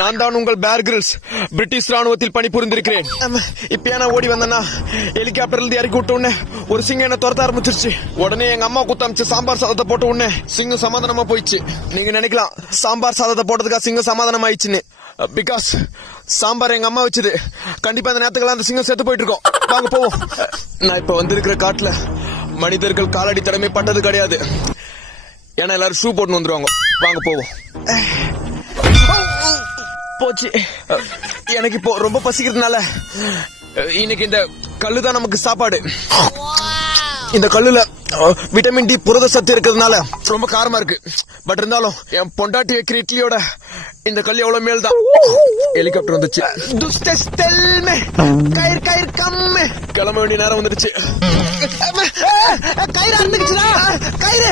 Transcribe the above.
நான் தான் உங்கள் பேர் கிரில்ஸ். பிரிட்டிஷ் ராணுவத்தில் பணிபுரிந்திருக்கிறேன். இப்ப நான் ஓடி வந்தேன்னா ஹெலிகாப்டர்ல இருந்து இறக்கி விட்ட உடனே ஒரு சிங்கம் என்ன துரத்த ஆரம்பிச்சிருச்சு. உடனே எங்க அம்மா குத்தமிச்சு சாம்பார் சாதத்தை போட்ட உடனே சிங்கம் சமாதானமா போயிடுச்சு. நீங்க நினைக்கலாம் சாம்பார் சாதத்தை போட்டதுக்கா சிங்கம் சமாதானம் ஆயிடுச்சுன்னு. பிகாஸ் சாம்பார் எங்க அம்மா வச்சது. கண்டிப்பா அந்த நேரத்துக்கெல்லாம் அந்த சிங்கம் செத்து போயிட்டு இருக்கோம். வாங்க போவோம். நான் இப்ப வந்திருக்கிற காட்டுல மனிதர்கள் காலடி தடமே பட்டது கிடையாது. ஏன்னா எல்லாரும் ஷூ போட்டு வந்துருவாங்க. வாங்க போவோம். போச்சு. எனக்கு இப்போ ரொம்ப பசிக்கிறதுனால இன்னைக்கு இந்த கல்லுதான் நமக்கு சாப்பாடு. இந்த கல்லுல விட்டமின் டி புரத சத்து இருக்கிறதுனால ரொம்ப காரமா இருக்கு. பட் இருந்தாலும் என் பொண்டாட்டி வைக்கிற இட்லியோட இந்த கல் எவ்வளவு மேல் தான். ஹெலிகாப்டர் வந்துச்சு. கிளம்ப வேண்டிய நேரம் வந்துடுச்சு. கயிறு அறுந்துச்சுடா. கயிறு